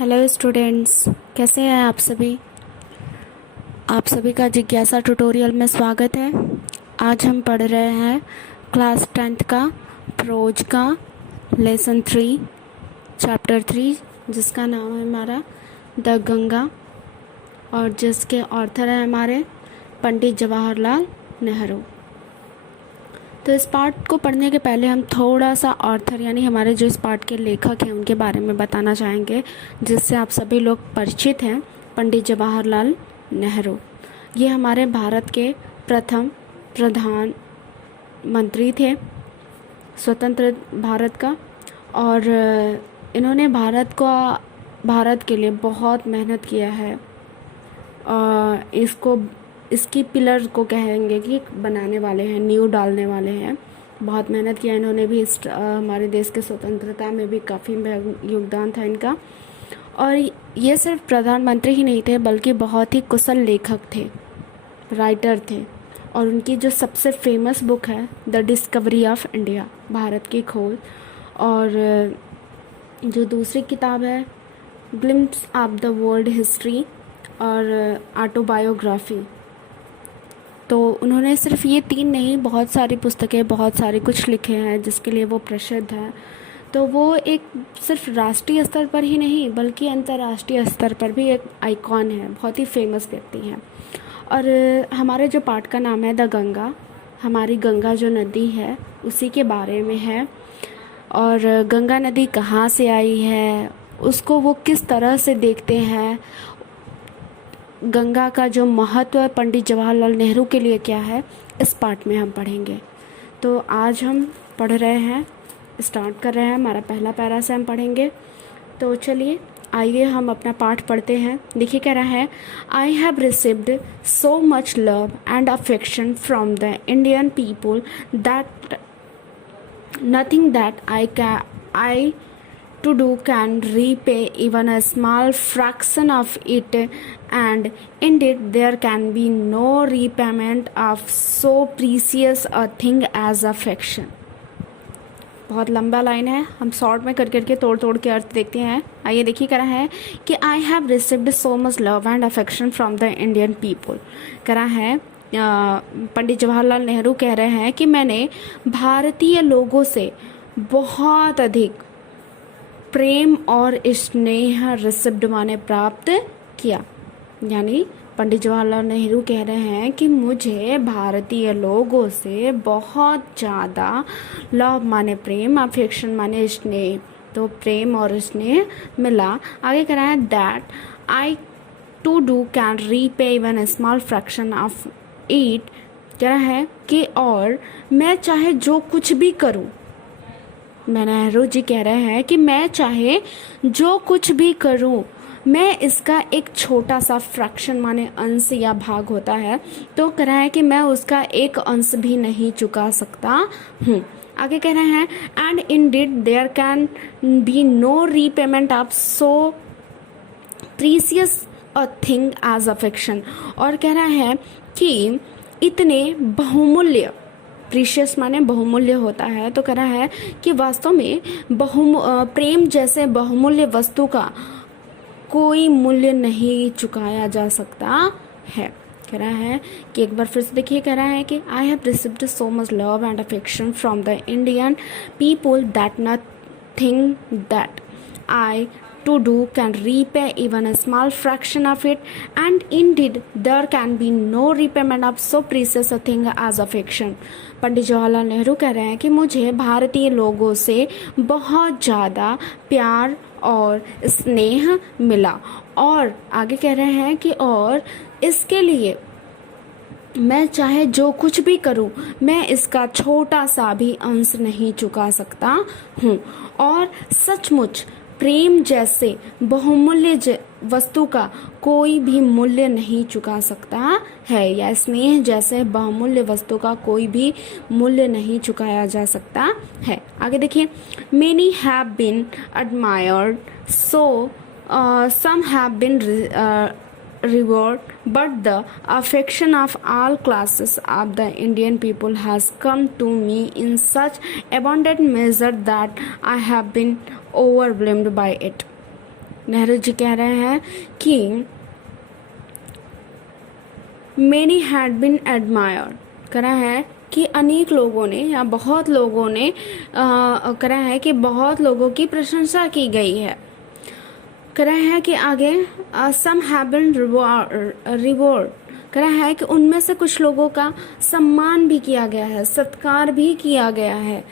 Hello students, कैसे हैं आप सभी। आप सभी का जिज्ञासा ट्यूटोरियल में स्वागत है। आज हम पढ़ रहे हैं क्लास 10th का प्रोज का लेसन 3 चैप्टर 3, जिसका नाम है हमारा द गंगा, और जिसके ऑथर हैं हमारे पंडित जवाहरलाल नेहरू। तो इस पार्ट को पढ़ने के पहले हम थोड़ा सा ऑथर यानी हमारे जो इस पार्ट के लेखक हैं उनके बारे में बताना चाहेंगे, जिससे आप सभी लोग परिचित हैं। पंडित जवाहरलाल नेहरू ये हमारे भारत के प्रथम प्रधानमंत्री थे, स्वतंत्र भारत का। और इन्होंने भारत के लिए बहुत मेहनत किया है। इसकी पिलर को कहेंगे कि बनाने वाले हैं, नींव डालने वाले हैं। बहुत मेहनत किया इन्होंने भी। हमारे देश के स्वतंत्रता में भी काफ़ी योगदान था इनका। और ये सिर्फ प्रधानमंत्री ही नहीं थे, बल्कि बहुत ही कुशल लेखक थे, राइटर थे। और उनकी जो सबसे फेमस बुक है the discovery of India, Bharat की खोज, और जो दूसरी किताब है glimpse of the world history और ऑटोबायोग्राफी। तो उन्होंने सिर्फ ये 3 नहीं, बहुत सारी पुस्तकें, बहुत सारे कुछ लिखे हैं जिसके लिए वो प्रसिद्ध है। तो वो एक सिर्फ राष्ट्रीय स्तर पर ही नहीं बल्कि अंतर्राष्ट्रीय स्तर पर भी एक आइकॉन है, बहुत ही फेमस व्यक्ति हैं। और हमारे जो पाठ का नाम है द गंगा, हमारी गंगा जो नदी है उसी के बारे में है। और गंगा नदी कहाँ से आई है, उसको वो किस तरह से देखते हैं, गंगा का जो महत्व पंडित जवाहरलाल नेहरू के लिए क्या है, इस पार्ट में हम पढ़ेंगे। तो आज हम पढ़ रहे हैं, स्टार्ट कर रहे हैं, हमारा पहला पैरा से हम पढ़ेंगे। तो चलिए आइए हम अपना पाठ पढ़ते हैं। देखिए कह रहा है, I have received so much love and affection from the Indian people that nothing that I to do can repay even a small fraction of it, and indeed there can be no repayment of so precious a thing as affection। बहुत लंबा line है, हम short में कर करके तोड़ के अर्थ देखते हैं। आइए देखिए कह रहा है कि I have received so much love and affection from the Indian people. कह रहा है पंडित जवाहरलाल नेहरू कह रहे हैं कि मैंने भारतीय लोगों से बहुत अधिक प्रेम और स्नेह रिसीव्ड माने प्राप्त किया। यानी पंडित जवाहरलाल नेहरू कह रहे हैं कि मुझे भारतीय लोगों से बहुत ज़्यादा लव माने प्रेम, अफेक्शन माने स्नेह, तो प्रेम और स्नेह मिला। आगे कह रहा है that I to do can repay even a small fraction of it. कह रहा है कि और मैं चाहे जो कुछ भी करूं, नेहरू जी कह रहे हैं कि मैं चाहे जो कुछ भी करूं, मैं इसका एक छोटा सा फ्रैक्शन माने अंश या भाग होता है, तो कह रहा है कि मैं उसका एक अंश भी नहीं चुका सकता हूँ। आगे कह रहे हैं and indeed there can be no repayment of so precious a thing as affection. और कह रहा है कि इतने बहुमूल्य, प्रीशियस माने बहुमूल्य होता है, तो कह रहा है कि वास्तव में प्रेम जैसे बहुमूल्य वस्तु का कोई मूल्य नहीं चुकाया जा सकता है। कह रहा है कि एक बार फिर से देखिए, कह रहा है कि I have received so much love and affection from the Indian people that nothing that I to do can repay even a small fraction of it, and indeed there can be no repayment of so precious a thing as affection। Pandit Jawaharlal Nehru कह रहे हैं कि मुझे भारतीय लोगों से बहुत ज़्यादा प्यार और स्नेह मिला। और आगे कह रहे हैं कि और इसके लिए मैं चाहे जो कुछ भी करूं, मैं इसका छोटा सा भी अंश नहीं चुका सकता हूं। और सचमुच प्रेम जैसे बहुमूल्य वस्तु का कोई भी मूल्य नहीं चुका सकता है, या स्नेह जैसे बहुमूल्य वस्तु का कोई भी मूल्य नहीं चुकाया जा सकता है। आगे देखिए, many have been admired so some have been reward, but the affection of all classes of the Indian people has come to me in such abundant measure that I have been overwhelmed by it। Nehru ji कह रहे हैं कि many had been admired, करा है कि अनेक लोगों ने या बहुत लोगों ने करा है कि बहुत लोगों की प्रशंसा की गई है। करा है कि आगे some have been reward, करा है कि उनमें से कुछ लोगों का सम्मान भी किया गया है, सत्कार भी किया गया है।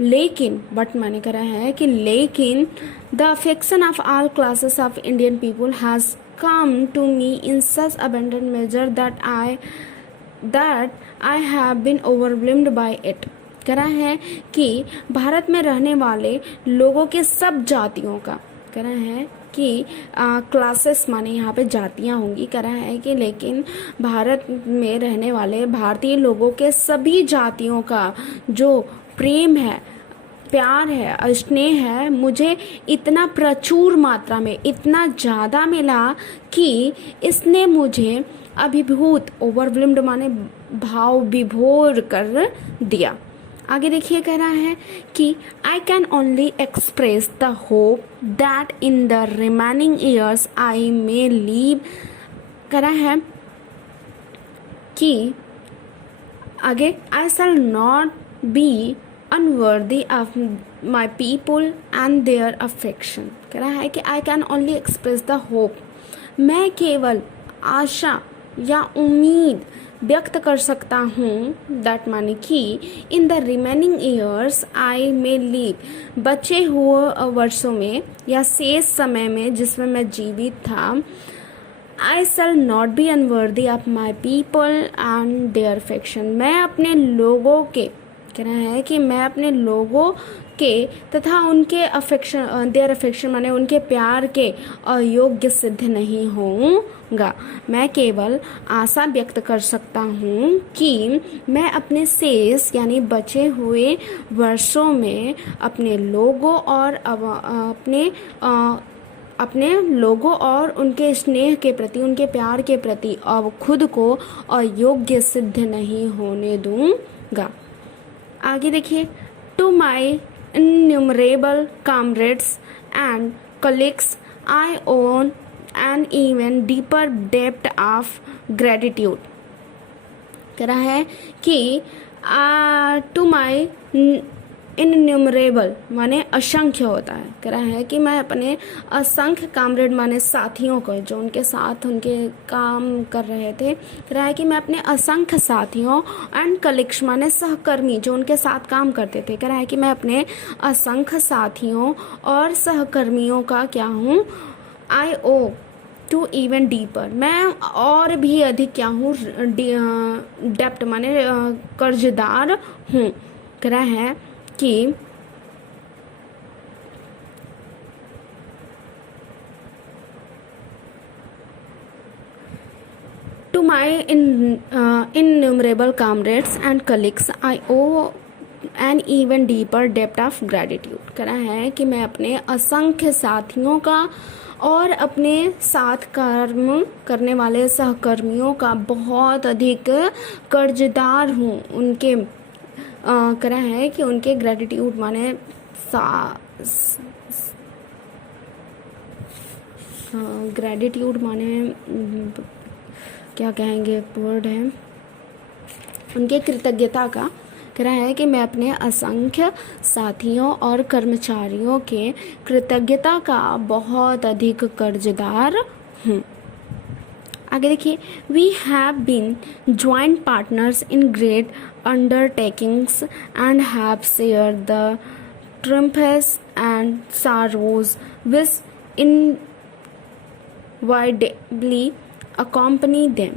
लेकिन बट मैंने करा है कि लेकिन the affection of all classes of Indian people has come to me in such abundant measure that I have been overwhelmed by it। करा है कि भारत में रहने वाले लोगों के सब जातियों का, करा है कि क्लासेस माने यहाँ पे जातियाँ होंगी, करा है कि लेकिन भारत में रहने वाले भारतीय लोगों के सभी जातियों का जो प्रेम है, प्यार है, स्नेह है, मुझे इतना प्रचुर मात्रा में, इतना ज़्यादा मिला कि इसने मुझे अभिभूत, ओवरवेल्म्ड माने भाव विभोर कर दिया। आगे देखिए कह रहा है कि I can only express the hope that in the remaining years I may live, करा है कि आगे I shall not be unworthy of my people and their affection, कह रहा है कि I can only express the hope, मैं केवल आशा या उम्मीद व्यक्त कर सकता हूँ, दैट माने कि इन the remaining years I may leave, बचे हुए वर्षों में या शेष समय में जिसमें मैं जीवित था, I shall not be unworthy of my people and their affection, मैं अपने लोगों के, कहना है कि मैं अपने लोगों के तथा उनके अफेक्शन, देयर अफेक्शन माने उनके प्यार के अयोग्य सिद्ध नहीं होऊंगा। मैं केवल आशा व्यक्त कर सकता हूँ कि मैं अपने शेष यानी बचे हुए वर्षों में अपने लोगों और अपने लोगों और उनके स्नेह के प्रति, उनके प्यार के प्रति अब खुद को अयोग्य सिद्ध नहीं होने दूंगा। आगे देखिए, to my innumerable comrades and colleagues I own an even deeper depth of gratitude, कह रहा है कि टू माई इन्यूमरेबल माने असंख्य होता है, कह रहा है कि मैं अपने असंख्य कामरेड माने साथियों को, जो उनके साथ उनके काम कर रहे थे, कह रहा है कि मैं अपने असंख्य साथियों एंड कलीग्स माने सहकर्मी जो उनके साथ काम करते थे, कह रहा है कि मैं अपने असंख्य साथियों और सहकर्मियों का क्या हूँ, आई ओ टू इवन डीपर, मैं और भी अधिक क्या हूँ, डेप्ट माने कर्जदार हूँ, कह रहा है कि to my innumerable comrades and colleagues I owe an even deeper depth of gratitude, कह रहा है कि मैं अपने असंख्य साथियों का और अपने साथ कर्म करने वाले सहकर्मियों का बहुत अधिक कर्जदार हूँ, उनके करा है कि उनके ग्रेटिट्यूड माने ग्रेटिट्यूड माने क्या कहेंगे, वर्ड है, उनके कृतज्ञता का, कह रहा है कि मैं अपने असंख्य साथियों और कर्मचारियों के कृतज्ञता का बहुत अधिक कर्जदार हूँ। आगे देखिए, we have been joint partners in great undertakings and have shared the triumphs and sorrows which inevitably accompany them,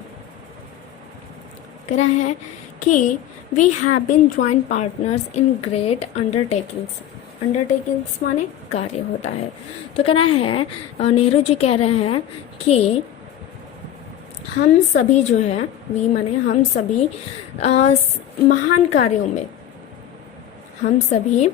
कह रहा है कि we have been joint partners in great undertakings, undertakings माने कार्य होता है, तो कहना है नेहरू जी कह रहे हैं कि हम सभी जो है, वी माने हम सभी महान कार्यों में, हम सभी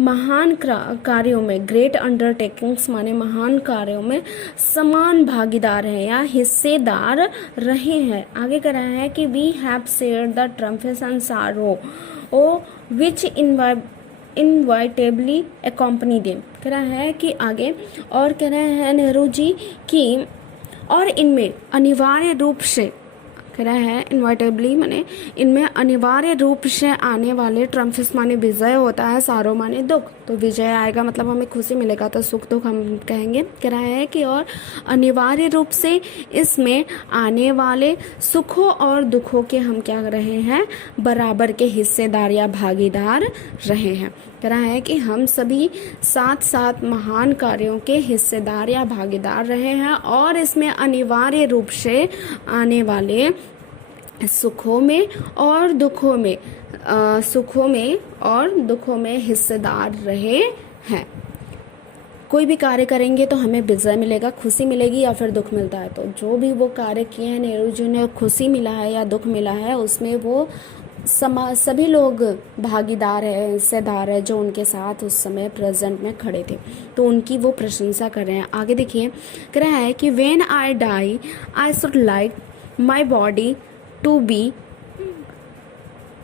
महान कार्यों में, ग्रेट अंडरटेकिंग्स माने महान कार्यों में समान भागीदार हैं या हिस्सेदार रहे हैं। आगे कह रहा है कि we have shared the trumpets and sorrow of which इनवाइटेबली accompany them। कह रहा है कि आगे और कह रहे हैं नेहरू जी कि और इनमें अनिवार्य रूप से, कह रहा है इनवाइटेबली माने इनमें अनिवार्य रूप से आने वाले, ट्रम्फिस माने विजय होता है, सारो माने दुख, तो विजय आएगा मतलब हमें खुशी मिलेगा, तो सुख दुख हम कहेंगे। कह रहा है कि और अनिवार्य रूप से इसमें आने वाले सुखों और दुखों के हम क्या रहे हैं, बराबर के हिस्सेदार या भागीदार रहे हैं। कह रहा है कि हम सभी साथ साथ महान कार्यों के हिस्सेदार या भागीदार रहे हैं और इसमें अनिवार्य रूप से आने वाले सुखों में और दुखों में, सुखों में और दुखों में हिस्सेदार रहे हैं। कोई भी कार्य करेंगे तो हमें विजय मिलेगा, खुशी मिलेगी या फिर दुख मिलता है। तो जो भी वो कार्य किए हैं नेहरू जी ने, खुशी मिला है या दुख मिला है, उसमें वो सभी लोग भागीदार है, हिस्सेदार है जो उनके साथ उस समय प्रेजेंट में खड़े थे, तो उनकी वो प्रशंसा कर रहे हैं। आगे देखिए, कह रहा है कि when I die I should like my body to be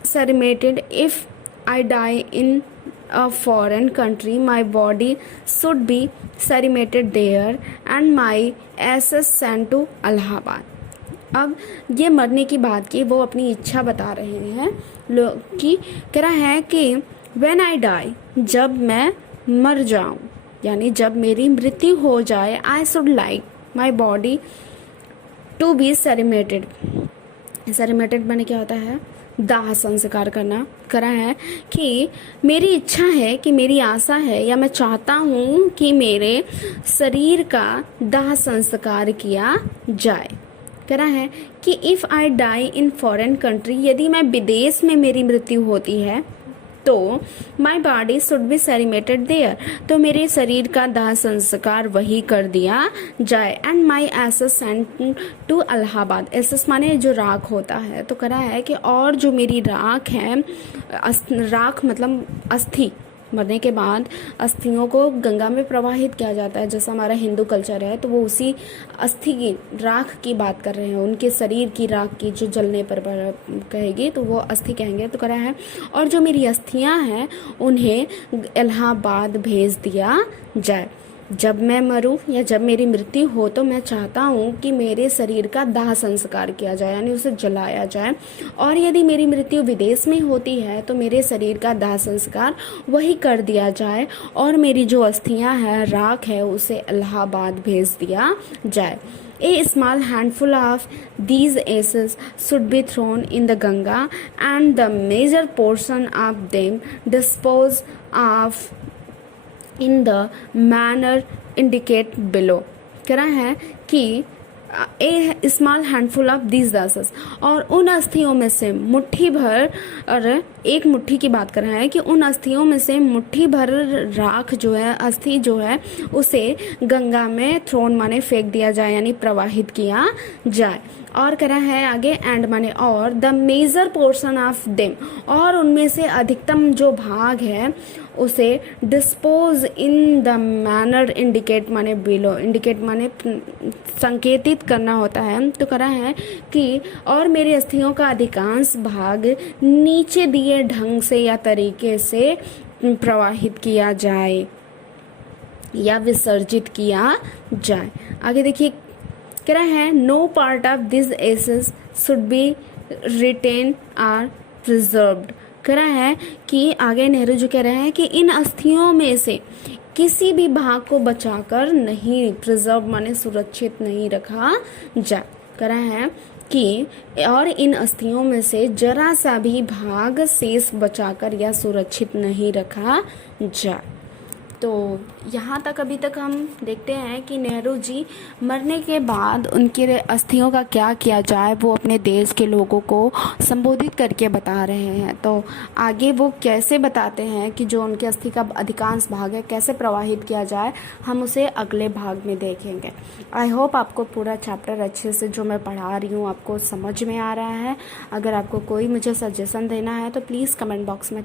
cremated। if I die in a foreign country my body should be cremated there and my ashes sent to Allahabad। अब ये मरने की बात की वो अपनी इच्छा बता रहे हैं कि कह रहा है कि when I die, जब मैं मर जाऊं यानी जब मेरी मृत्यु हो जाए, I should like my body to be cremated। cremated माने क्या होता है, दाह संस्कार करना। करा है कि मेरी इच्छा है कि मेरी आशा है या मैं चाहता हूँ कि मेरे शरीर का दाह संस्कार किया जाए। करा है कि if I die in foreign country, यदि मैं विदेश में मेरी मृत्यु होती है तो my body should be cremated there, तो मेरे शरीर का दाह संस्कार वही कर दिया जाए। And my ashes sent to Allahabad. Ashes माने जो राख होता है, तो करा है कि और जो मेरी राख है, राख मतलब अस्थि, मरने के बाद अस्थियों को गंगा में प्रवाहित किया जाता है, जैसा हमारा हिंदू कल्चर है, तो वो उसी अस्थि की राख की बात कर रहे हैं, उनके शरीर की राख की जो जलने पर कहेगी तो वो अस्थि कहेंगे। तो कह रहा है और जो मेरी अस्थियां हैं उन्हें इलाहाबाद भेज दिया जाए। जब मैं मरूं या जब मेरी मृत्यु हो तो मैं चाहता हूं कि मेरे शरीर का दाह संस्कार किया जाए यानी उसे जलाया जाए, और यदि मेरी मृत्यु विदेश में होती है तो मेरे शरीर का दाह संस्कार वही कर दिया जाए और मेरी जो अस्थियां हैं, राख है, उसे इलाहाबाद भेज दिया जाए। A small handful of these ashes should be thrown in the Ganga and the major portion of them disposed of in the manner indicate below। कह रहा है कि ए स्मॉल हैंडफुल ऑफ दीज दासेस, और उन अस्थियों में से मुट्ठी भर, और एक मुट्ठी की बात कर रहा है कि उन अस्थियों में से मुट्ठी भर राख जो है, अस्थि जो है, उसे गंगा में थ्रोन माने फेंक दिया जाए यानी प्रवाहित किया जाए। और कह रहा है आगे एंड माने और the major portion of them, और उनमें से अधिकतम जो भाग है उसे dispose in the manner indicate माने बिलो, इंडिकेट माने संकेतित करना होता है। तो कह रहा है कि और मेरी अस्थियों का अधिकांश भाग नीचे दिए ढंग से या तरीके से प्रवाहित किया जाए या विसर्जित किया जाए। आगे देखिए, कह रहा है no part of this ashes should be retained or preserved. कह रहा है कि आगे नेहरू जी कह रहे हैं कि इन अस्थियों में से किसी भी भाग को बचाकर नहीं, प्रिजर्व माने सुरक्षित नहीं रखा जाए। कह रहा है कि और इन अस्थियों में से जरा सा भी भाग शेष बचाकर या सुरक्षित नहीं रखा जाए। तो यहाँ तक अभी तक हम देखते हैं कि नेहरू जी मरने के बाद उनके अस्थियों का क्या किया जाए वो अपने देश के लोगों को संबोधित करके बता रहे हैं। तो आगे वो कैसे बताते हैं कि जो उनके अस्थि का अधिकांश भाग है कैसे प्रवाहित किया जाए, हम उसे अगले भाग में देखेंगे। आई होप आपको पूरा चैप्टर अच्छे से जो मैं पढ़ा रही हूँ आपको समझ में आ रहा है। अगर आपको कोई मुझे सजेशन देना है तो प्लीज़ कमेंट बॉक्स में